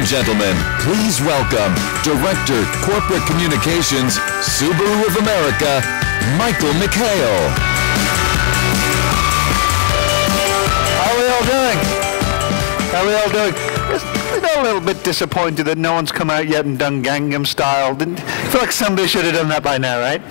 and gentlemen, please welcome Director Corporate Communications, Subaru of America, Michael McHale. How are we all doing? How are we all doing? A little bit disappointed that no one's come out yet and done Gangnam Style. I feel like somebody should have done that by now, right?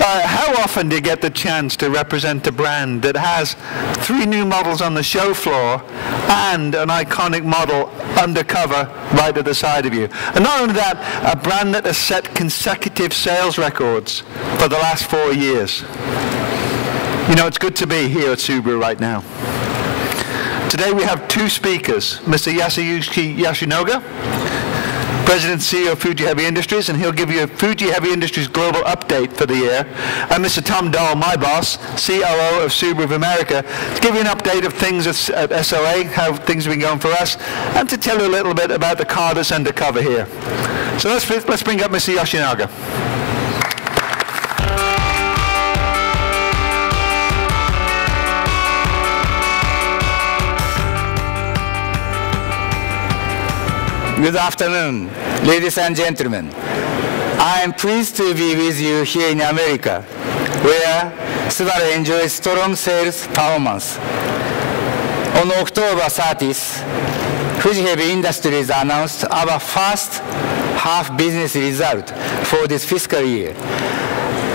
How often do you get the chance to represent a brand that has 3 new models on the show floor and an iconic model undercover right at the side of you? And not only that, a brand that has set consecutive sales records for the last 4 years. You know, it's good to be here at Subaru right now. Today we have 2 speakers, Mr. Yasuyuki Yoshinoga, President and CEO of Fuji Heavy Industries, and he'll give you a Fuji Heavy Industries global update for the year, and Mr. Tom Dahl, my boss, COO of Subaru of America, to give you an update of things at SOA, how things have been going for us, and to tell you a little bit about the car that's undercover here. So let's bring up Mr. Yoshinoga. Good afternoon, ladies and gentlemen. I am pleased to be with you here in America, where Subaru enjoys strong sales performance. On October 30th, Fuji Heavy Industries announced our first half business result for this fiscal year.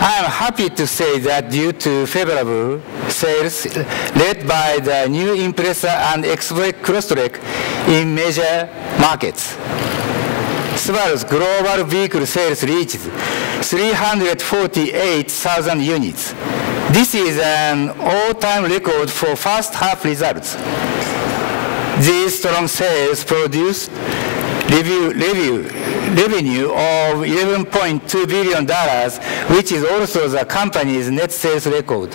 I am happy to say that due to favorable sales led by the new Impreza and X-Brake Crosstrek in major markets, Subaru's global vehicle sales reached 348,000 units. This is an all-time record for first half results. These strong sales produced revenue of $11.2 billion, which is also the company's net sales record.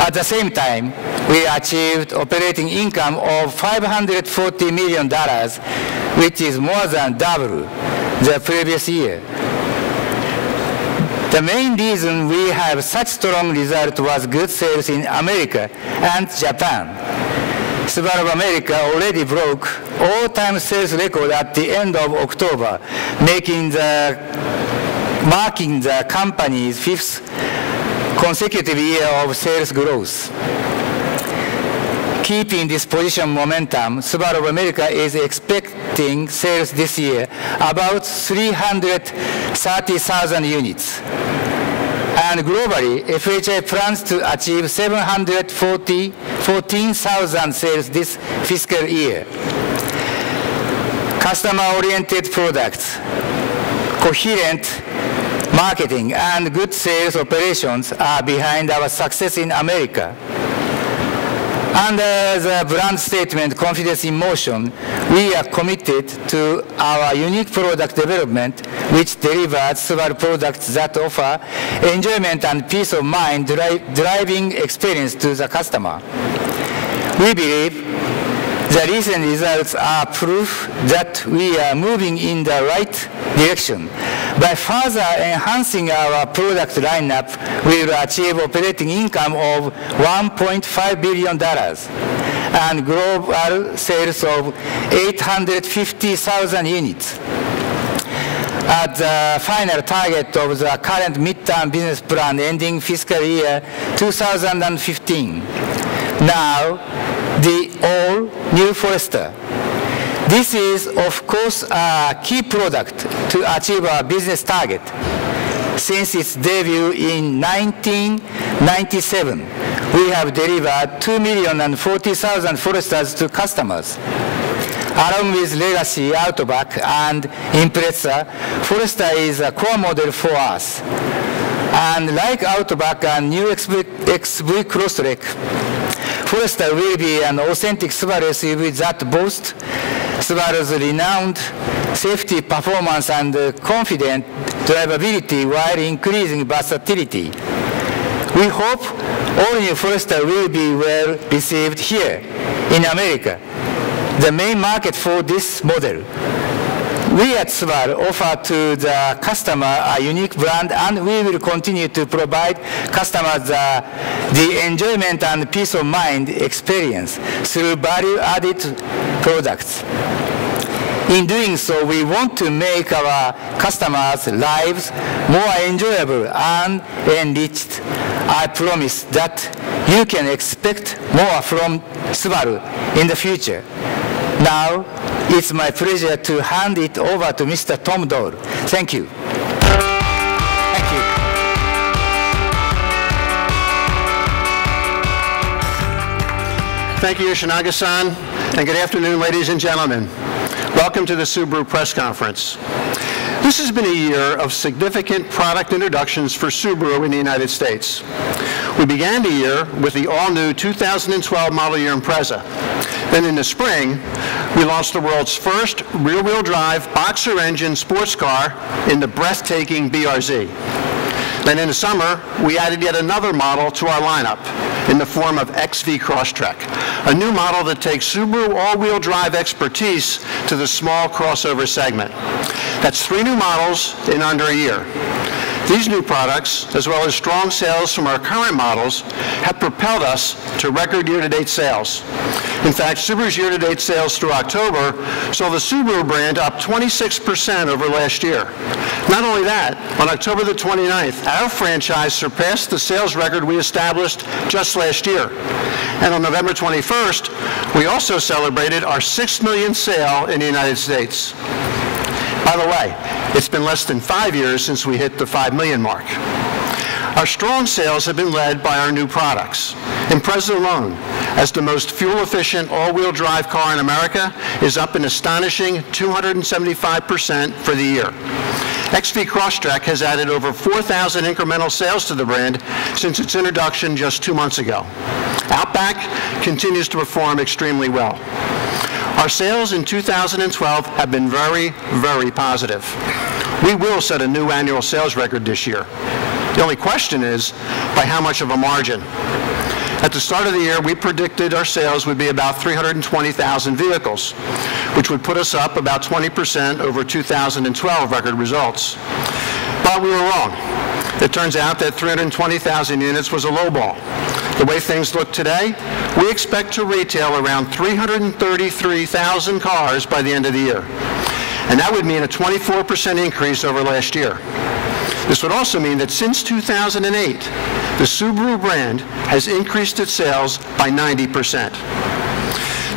At the same time, we achieved operating income of $540 million, which is more than double the previous year. The main reason we have such strong result was good sales in America and Japan. Subaru of America already broke all-time sales record at the end of October, marking the company's 5th consecutive year of sales growth. Keeping this position momentum, Subaru of America is expecting sales this year about 330,000 units. And globally, FHI plans to achieve 714,000 sales this fiscal year. Customer-oriented products, coherent marketing, and good sales operations are behind our success in America. Under the brand statement, Confidence in Motion, we are committed to our unique product development, which delivers Subaru products that offer enjoyment and peace of mind, driving experience to the customer. We believe the recent results are proof that we are moving in the right direction. By further enhancing our product lineup, we will achieve operating income of $1.5 billion and global sales of 850,000 units. At the final target of the current midterm business plan ending fiscal year 2015. Now, the all-new Forester. This is, of course, a key product to achieve our business target. Since its debut in 1997, we have delivered 2,040,000 Foresters to customers. Along with legacy Outback and Impreza, Forester is a core model for us. And like Outback and new X-Brake Crosstrek, Forester will be an authentic Subaru SUV that boasts Subaru's renowned safety, performance, and confident drivability while increasing versatility. We hope all new Forester will be well received here in America, the main market for this model. We at Subaru offer to the customer a unique brand, and we will continue to provide customers the enjoyment and peace of mind experience through value-added products. In doing so, we want to make our customers' lives more enjoyable and enriched. I promise that you can expect more from Subaru in the future. Now, it's my pleasure to hand it over to Mr. Tom Dole. Thank you. Thank you. Thank you, Yoshinaga-san, and good afternoon, ladies and gentlemen. Welcome to the Subaru press conference. This has been a year of significant product introductions for Subaru in the United States. We began the year with the all-new 2012 model year Impreza. Then in the spring, we launched the world's first rear-wheel drive boxer engine sports car in the breathtaking BRZ. Then in the summer, we added yet another model to our lineup in the form of XV Crosstrek, a new model that takes Subaru all-wheel drive expertise to the small crossover segment. That's 3 new models in under a year. These new products, as well as strong sales from our current models, have propelled us to record year-to-date sales. In fact, Subaru's year-to-date sales through October saw the Subaru brand up 26% over last year. Not only that, on October the 29th, our franchise surpassed the sales record we established just last year. And on November 21st, we also celebrated our 6 millionth sale in the United States. By the way, it's been less than 5 years since we hit the 5 million mark. Our strong sales have been led by our new products. Impreza alone, as the most fuel-efficient all-wheel drive car in America, is up an astonishing 275% for the year. XV Crosstrek has added over 4,000 incremental sales to the brand since its introduction just 2 months ago. Outback continues to perform extremely well. Our sales in 2012 have been very, very positive. We will set a new annual sales record this year. The only question is, by how much of a margin? At the start of the year, we predicted our sales would be about 320,000 vehicles, which would put us up about 20% over 2012 record results. But we were wrong. It turns out that 320,000 units was a low ball. The way things look today, we expect to retail around 333,000 cars by the end of the year. And that would mean a 24% increase over last year. This would also mean that since 2008, the Subaru brand has increased its sales by 90%.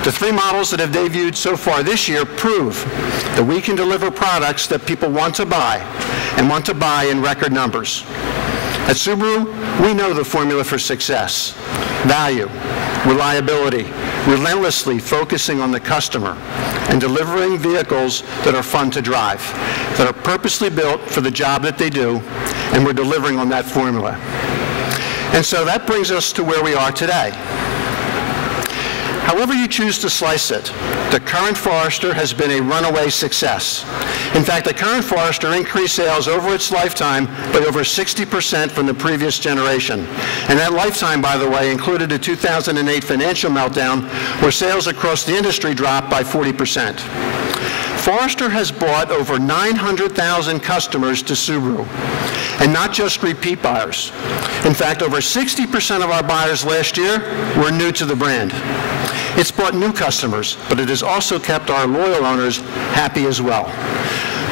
The 3 models that have debuted so far this year prove that we can deliver products that people want to buy, and want to buy in record numbers. At Subaru, we know the formula for success: value, reliability, relentlessly focusing on the customer, and delivering vehicles that are fun to drive, that are purposely built for the job that they do, and we're delivering on that formula. And so that brings us to where we are today. However you choose to slice it, the current Forester has been a runaway success. In fact, the current Forester increased sales over its lifetime by over 60% from the previous generation. And that lifetime, by the way, included a 2008 financial meltdown where sales across the industry dropped by 40%. Forester has brought over 900,000 customers to Subaru, and not just repeat buyers. In fact, over 60% of our buyers last year were new to the brand. It's brought new customers, but it has also kept our loyal owners happy as well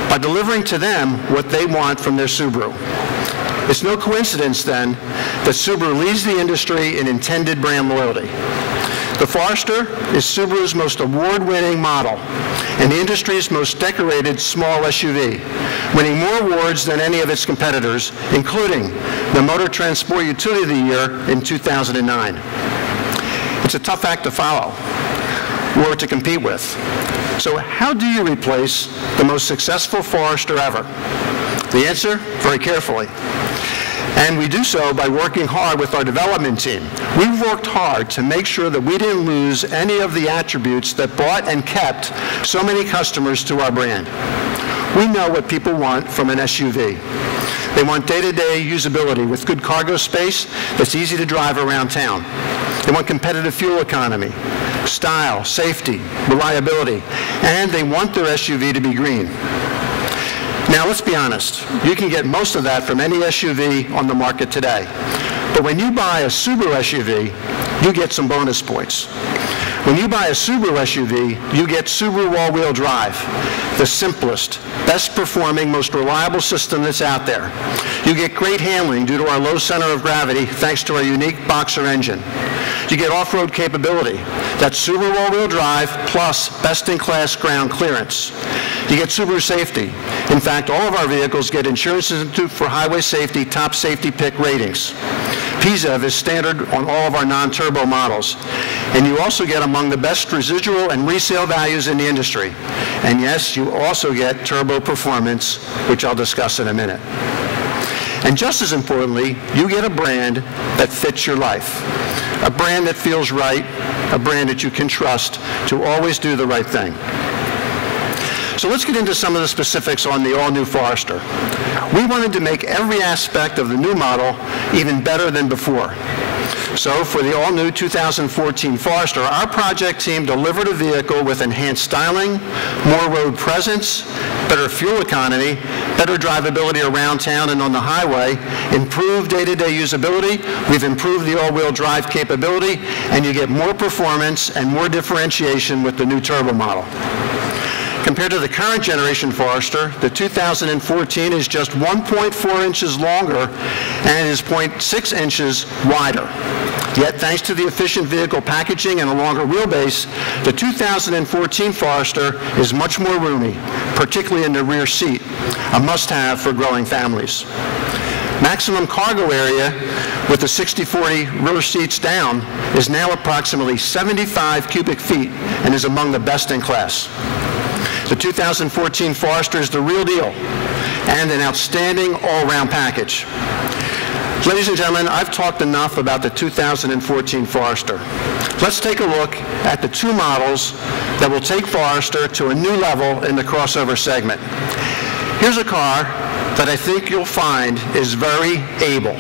by delivering to them what they want from their Subaru. It's no coincidence, then, that Subaru leads the industry in intended brand loyalty. The Forester is Subaru's most award-winning model and the industry's most decorated small SUV, winning more awards than any of its competitors, including the Motor Trend Sport Utility of the Year in 2009. It's a tough act to follow or to compete with. So how do you replace the most successful Forester ever? The answer, very carefully. And we do so by working hard with our development team. We've worked hard to make sure that we didn't lose any of the attributes that brought and kept so many customers to our brand. We know what people want from an SUV. They want day-to-day usability with good cargo space that's easy to drive around town. They want competitive fuel economy, style, safety, reliability, and they want their SUV to be green. Now, let's be honest. You can get most of that from any SUV on the market today. But when you buy a Subaru SUV, you get some bonus points. When you buy a Subaru SUV, you get Subaru all-wheel drive, the simplest, best performing, most reliable system that's out there. You get great handling due to our low center of gravity thanks to our unique Boxer engine. You get off-road capability. That's Subaru all-wheel drive plus best-in-class ground clearance. You get Subaru safety. In fact, all of our vehicles get Insurance Institute for Highway Safety top safety pick ratings. PZEV is standard on all of our non-turbo models. And you also get among the best residual and resale values in the industry. And yes, you also get turbo performance, which I'll discuss in a minute. And just as importantly, you get a brand that fits your life. A brand that feels right, a brand that you can trust to always do the right thing. So let's get into some of the specifics on the all-new Forester. We wanted to make every aspect of the new model even better than before. So for the all-new 2014 Forester, our project team delivered a vehicle with enhanced styling, more road presence, better fuel economy, better drivability around town and on the highway, improved day-to-day usability, we've improved the all-wheel drive capability, and you get more performance and more differentiation with the new turbo model. Compared to the current generation Forester, the 2014 is just 1.4 inches longer and is 0.6 inches wider. Yet, thanks to the efficient vehicle packaging and a longer wheelbase, the 2014 Forester is much more roomy, particularly in the rear seat, a must-have for growing families. Maximum cargo area with the 60/40 rear seats down is now approximately 75 cubic feet and is among the best in class. The 2014 Forester is the real deal and an outstanding all-round package. Ladies and gentlemen, I've talked enough about the 2014 Forester. Let's take a look at the two models that will take Forester to a new level in the crossover segment. Here's a car that I think you'll find is very able.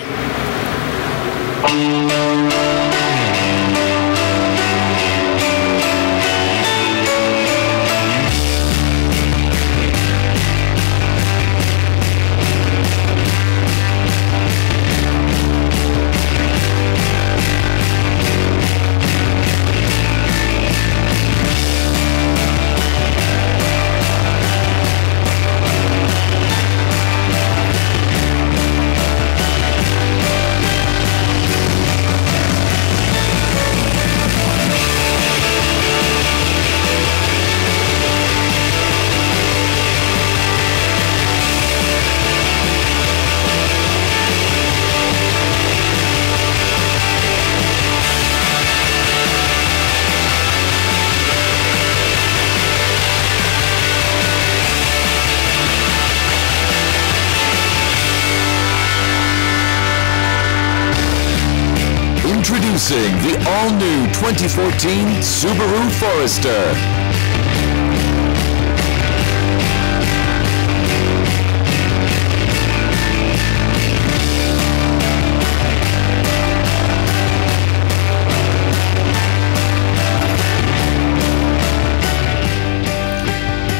Introducing the all-new 2014 Subaru Forester.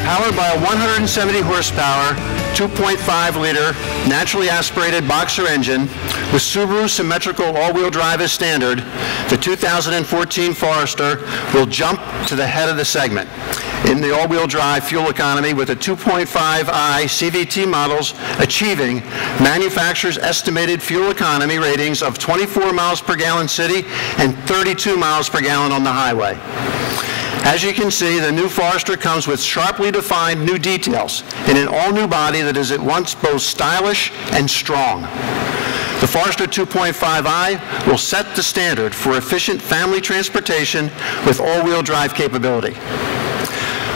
Powered by a 170 horsepower, 2.5-liter naturally aspirated Boxer engine with Subaru symmetrical all-wheel drive as standard, the 2014 Forester will jump to the head of the segment in the all-wheel drive fuel economy with the 2.5i CVT models achieving manufacturer's estimated fuel economy ratings of 24 miles per gallon city and 32 miles per gallon on the highway. As you can see, the new Forester comes with sharply defined new details in an all-new body that is at once both stylish and strong. The Forester 2.5i will set the standard for efficient family transportation with all-wheel drive capability.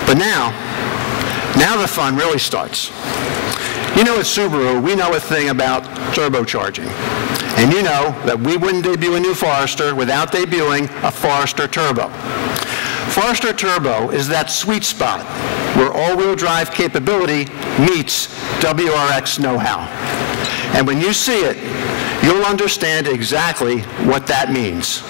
But now the fun really starts. You know, at Subaru, we know a thing about turbocharging. And you know that we wouldn't debut a new Forester without debuting a Forester Turbo. Forester Turbo is that sweet spot where all-wheel drive capability meets WRX know-how. And when you see it, you'll understand exactly what that means.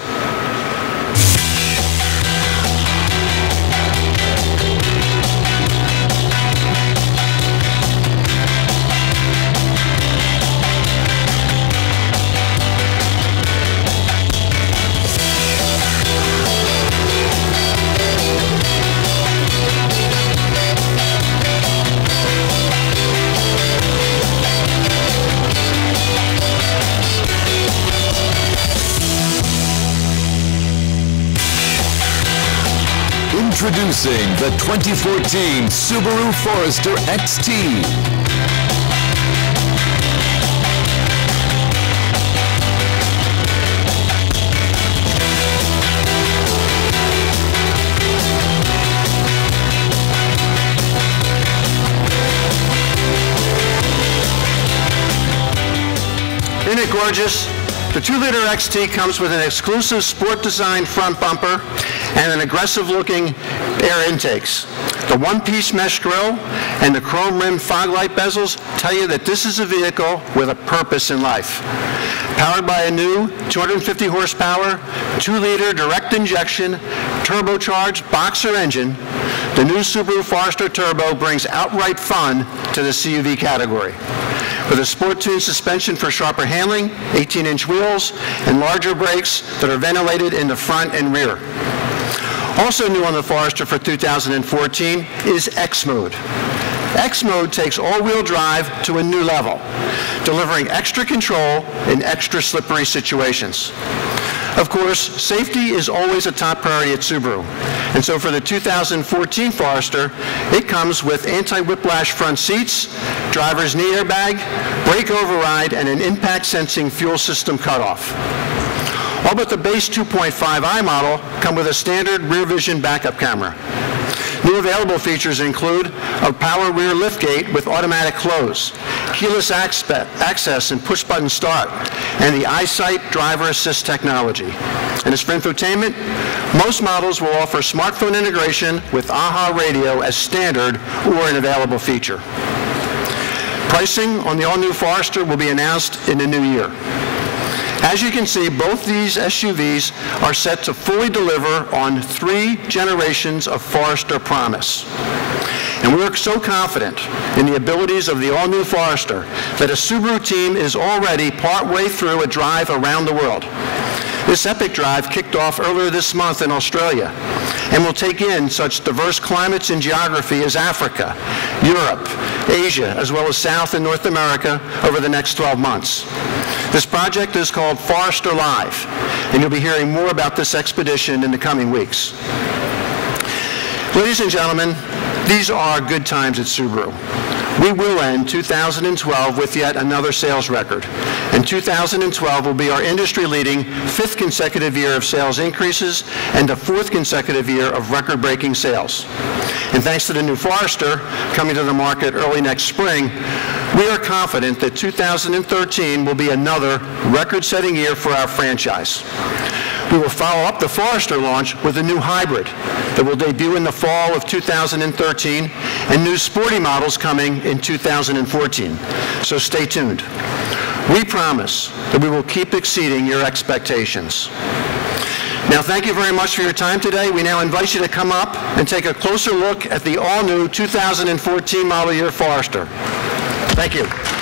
Introducing the 2014 Subaru Forester XT. Isn't it gorgeous? The 2-liter XT comes with an exclusive sport-designed front bumper and an aggressive-looking air intakes. The one-piece mesh grille and the chrome-rimmed fog light bezels tell you that this is a vehicle with a purpose in life. Powered by a new 250 horsepower, 2-liter direct injection, turbocharged boxer engine, the new Subaru Forester Turbo brings outright fun to the CUV category. With a sport-tuned suspension for sharper handling, 18-inch wheels, and larger brakes that are ventilated in the front and rear. Also new on the Forester for 2014 is X-Mode. X-Mode takes all-wheel drive to a new level, delivering extra control in extra slippery situations. Of course, safety is always a top priority at Subaru. And so for the 2014 Forester, it comes with anti-whiplash front seats, driver's knee airbag, brake override, and an impact-sensing fuel system cutoff. All but the base 2.5i model come with a standard rear vision backup camera. New available features include a power rear liftgate with automatic close, keyless access and push-button start, and the EyeSight driver assist technology. And as for infotainment, most models will offer smartphone integration with AHA radio as standard or an available feature. Pricing on the all-new Forester will be announced in the new year. As you can see, both these SUVs are set to fully deliver on 3 generations of Forester promise. And we're so confident in the abilities of the all-new Forester that a Subaru team is already partway through a drive around the world. This epic drive kicked off earlier this month in Australia and will take in such diverse climates and geography as Africa, Europe, Asia, as well as South and North America over the next 12 months. This project is called Forester Live, and you'll be hearing more about this expedition in the coming weeks. Ladies and gentlemen, these are good times at Subaru. We will end 2012 with yet another sales record, and 2012 will be our industry-leading 5th consecutive year of sales increases and the 4th consecutive year of record-breaking sales. And thanks to the new Forester coming to the market early next spring, we are confident that 2013 will be another record-setting year for our franchise. We will follow up the Forester launch with a new hybrid that will debut in the fall of 2013 and new sporty models coming in 2014. So stay tuned. We promise that we will keep exceeding your expectations. Now, thank you very much for your time today. We now invite you to come up and take a closer look at the all-new 2014 model year Forester. Thank you.